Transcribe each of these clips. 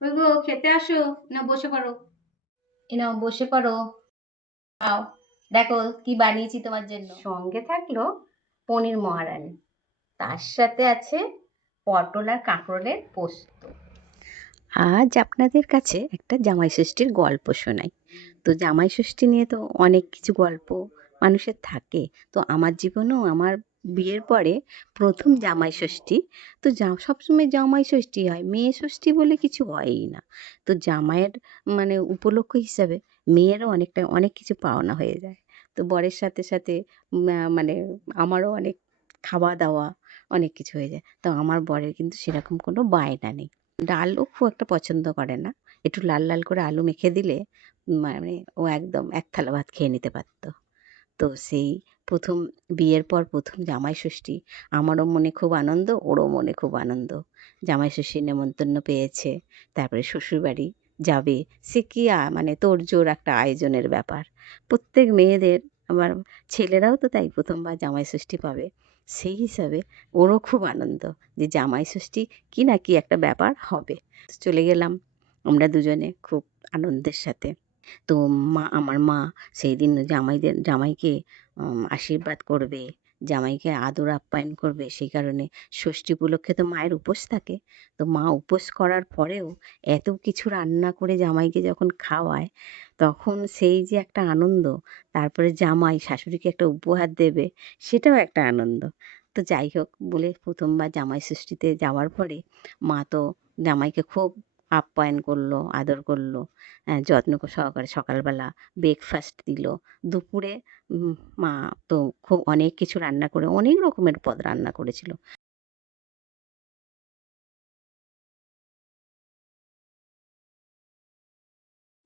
কই গো খেতে আসো না বসে পড়ো? এ নাও বসে পড়ো। খাও। দেখো কি বানিয়েছি তোমার জন্য। সঙ্গে থাকলো পনির মহারানী, তার সাথে আছে পটল আর কাঁকরোলের পোস্ত। আজ আপনাদের কাছে একটা জামাই ষষ্ঠীর গল্প শোনাই। তো জামাই ষষ্ঠী নিয়ে তো অনেক কিছু গল্প মানুষের থাকে। তো আমার জীবনেও আমার বিয়ের পরে প্রথম জামাই ষষ্ঠী। তো সবসময় জামাই ষষ্ঠী হয়, মেয়ে ষষ্ঠী বলে কিছু হয়ই না। তো জামাইয়ের মানে উপলক্ষ হিসাবে মেয়েরও অনেক কিছু পাওনা হয়ে যায়। তো বরের সাথে সাথে মানে আমারও অনেক খাওয়া দাওয়া অনেক কিছু হয়ে যায়। তো আমার বরের কিন্তু সেরকম কোনো বায়না নেই। ডালও খুব একটা পছন্দ করে না। একটু লাল লাল করে আলু মেখে দিলে মানে ও একদম এক থালা ভাত খেয়ে নিতে পারত। তো সেই প্রথম বিয়ের পর প্রথম জামাই ষষ্ঠী, আমারও মনে খুব আনন্দ, ওরও মনে খুব আনন্দ। জামাই ষষ্ঠীর নেমন্তন্ন পেয়েছে, তারপরে শ্বশুরবাড়ি যাবে, সে কি মানে তোড়জোড় একটা আয়োজনের ব্যাপার। প্রত্যেক মেয়েদের, আমার ছেলেরাও তো তাই প্রথমবার জামাই ষষ্ঠী পাবে। সেই হিসাবে ওরও খুব আনন্দ যে জামাই ষষ্ঠী কি না কি একটা ব্যাপার হবে। চলে গেলাম আমরা দুজনে খুব আনন্দের সাথে। তো আমার মা সেই দিন জামাইকে আশীর্বাদ করবে, জামাইকে আদর আপ্যায়ন করবে। সেই কারণে ষষ্ঠী উপলক্ষে তো মায়ের উপোস থাকে। তো মা উপোস করার পরেও এত কিছু রান্না করে জামাইকে যখন খাওয়ায়, তখন সেই যে একটা আনন্দ, তারপরে জামাই শাশুড়িকে একটা উপহার দেবে, সেটাও একটা আনন্দ। তো যাই হোক বলে প্রথমবার জামাই ষষ্ঠীতে যাওয়ার পরে মা তো জামাইকে খুব আপ্যায়ন করলো, আদর করলো, যত্ন সহকারে সকালবেলা ব্রেকফাস্ট দিল। দুপুরে মা তো খুব অনেক কিছু রান্না করে অনেক রকমের পদ রান্না করেছিল।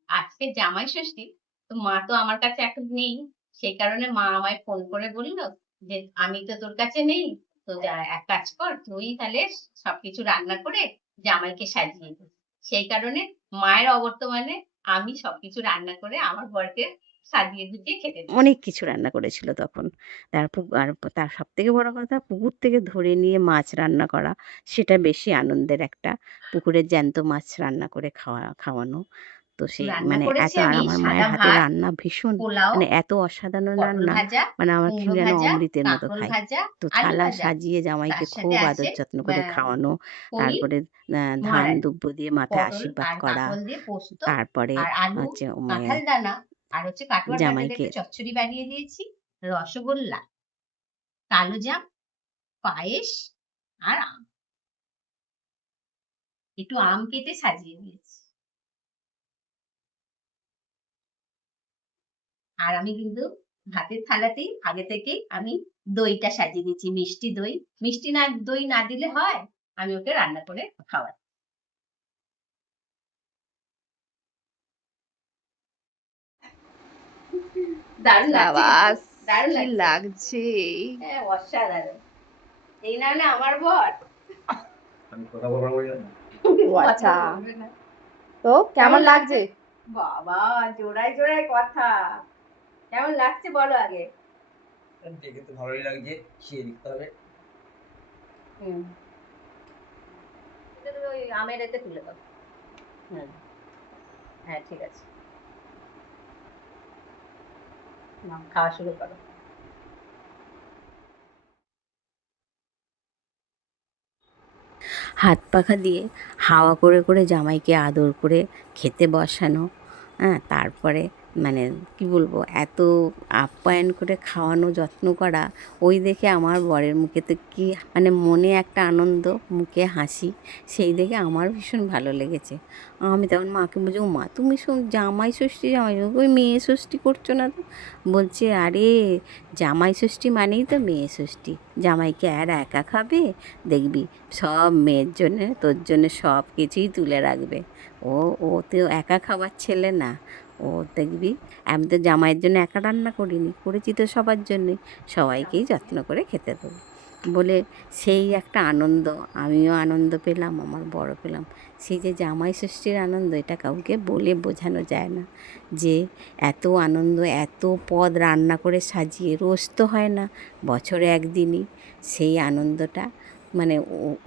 আজকে জামাই ষষ্ঠী, তো মা তো আমার কাছে এখন নেই। সেই কারণে মা আমায় ফোন করে বললো যে আমি তো তোর কাছে নেই, তো এক কাজ কর, তুই তাহলে সবকিছু রান্না করে জামাইকে সাজিয়ে দে। সেই কারণে মায়ের অবর্তমানে আমি সবকিছু রান্না করে আমার বরকে সাজিয়ে গুজিয়ে খেতে দিই। অনেক কিছু রান্না করেছিল তখন। আর তার সবথেকে বড় কথা, পুকুর থেকে ধরে নিয়ে মাছ রান্না করা, সেটা বেশি আনন্দের একটা। পুকুরের জ্যান্ত মাছ রান্না করে খাওয়ানো। তো সেই রান্না মানে করেছি এত, আর আমি আমার সাদা মায়ের হাতের ভাত, রান্না ভীষণ, পোলাও, মানে এত অসাধারণ পটল রান্না, ভাজা, মানে আমার কি কুমড়ো যেন ভাজা, অমৃতের মতো কাঁকরোল খাই। ভাজা, তো আলু থালা ভাজা। সাজিয়ে তার জামাইকে সাথে খুব আছে আদর যত্ন করে খাওয়ানো। পনির তারপরে ধান মহারানী, দুব্বো দিয়ে মাথায় পটল আশীর্বাদ আর করা। কাঁকরোল দিয়ে পোস্ত, তারপরে আর আলু, হচ্ছে কাঁঠাল দানা, আর কাটুয়ার পাতাতে জামাইকে একটু চচ্চড়ি বানিয়ে দিয়েছি, রসগোল্লা, কালোজাম, পায়েস, আর আম। একটু আম কেটে সাজিয়ে দিয়েছি। আর আমি কিন্তু ভাতের থালাতেই আগে থেকেই আমি দইটা সাজিয়ে দিয়েছি, মিষ্টি দই। মিষ্টি না দই না দিলে হয়, আমি ওকে রান্না করে খাওয়াই। দারুণ লাগছে কিন্তু, সাবাস, দারুণ কি লাগছে। লাগছে! হ্যাঁ, অসাধারণ। এই না হলে আমার বর আমি কথা বলবো বলি না। ও কথা আচ্ছা, বলবে না। তো কেমন লাগছে? বাবা, জোড়ায় জোড়ায় কথা। কেমন লাগছে বলো আগে। দেখে তো ভালোই লাগছে, খেয়ে দেখতে হবে। হুম, এটা তুমি ওই আমের এতে তুলে দাও। হুম, হ্যাঁ ঠিক আছে, নাও খাওয়া শুরু করো। হাত পাখা দিয়ে হাওয়া করে করে জামাইকে আদর করে খেতে বসানো। তারপরে মানে কি বলবো, এত আপ্যায়ন করে খাওয়ানো, যত্ন করা, ওই দেখে আমার বরের মুখে তো কি মানে মনে একটা আনন্দ, মুখে হাসি, সেই দেখে আমার ভীষণ ভালো লেগেছে। আমি তখন মাকে বলছি, ও মা তুমি জামাই ষষ্ঠী ওই মেয়ে ষষ্ঠী করছো না তো? বলছে আরে জামাই ষষ্ঠী মানেই তো মেয়ে ষষ্ঠী, জামাইকে আর একা খাবে, দেখবি সব মেয়ের জন্যে, তোর জন্যে সব কিছুই তুলে রাখবে। ও ও তো একা খাবার ছেলে না, ও দেখবি আমি তো জামাইয়ের জন্য একা রান্না করিনি, করেছি তো সবার জন্যই, সবাইকেই যত্ন করে খেতে দেবো বলে সেই একটা আনন্দ। আমিও আনন্দ পেলাম, আমার বড় পেলাম। সেই যে জামাই ষষ্ঠীর আনন্দ, এটা কাউকে বলে বোঝানো যায় না। যে এত আনন্দ, এত পদ রান্না করে সাজিয়ে, রোজ তো হয় না, বছরে একদিনই সেই আনন্দটা মানে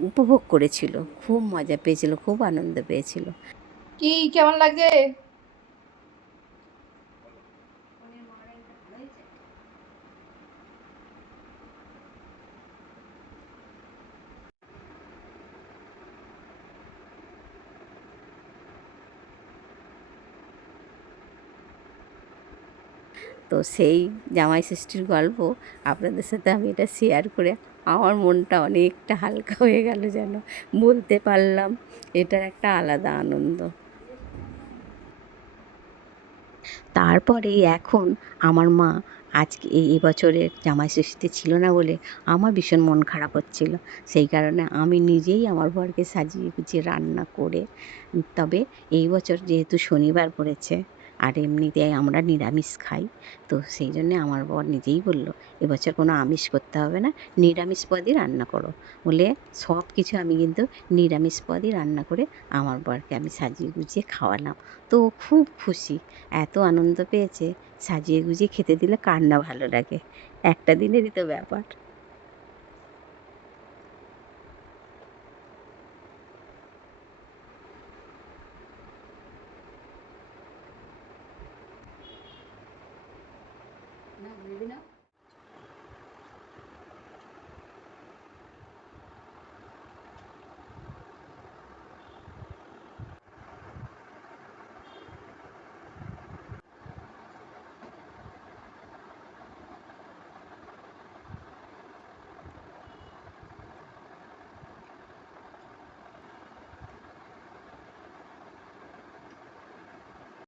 উপভোগ করেছিল, খুব মজা পেয়েছিল, খুব আনন্দ পেয়েছিল। কি কেমন লাগছে? তো সেই জামাই ষষ্ঠীর গল্প আপনাদের সাথে আমি এটা শেয়ার করে আমার মনটা অনেকটা হালকা হয়ে গেল, যেন বলতে পারলাম এটার একটা আলাদা আনন্দ। তারপরে এখন আমার মা আজকে এই বছরের জামাই ষষ্ঠী ছিল না বলে আমার ভীষণ মন খারাপ হচ্ছিল। সেই কারণে আমি নিজেই আমার বরকে সাজিয়ে গুছিয়ে রান্না করে, তবে এই বছর যেহেতু শনিবার পড়েছে আর এমনিতে আমরা নিরামিষ খাই, তো সেই জন্যে আমার বর নিজেই বলল এবছর কোনো আমিষ করতে হবে না, নিরামিষ পদই রান্না করো বলে সব কিছু আমি কিন্তু নিরামিষ পদই রান্না করে আমার বরকে আমি সাজিয়ে গুছিয়ে খাওয়ালাম। তো ও খুব খুশি, এত আনন্দ পেয়েছে। সাজিয়ে গুজিয়ে খেতে দিলে কার না ভালো লাগে, একটা দিনেরই তো ব্যাপার।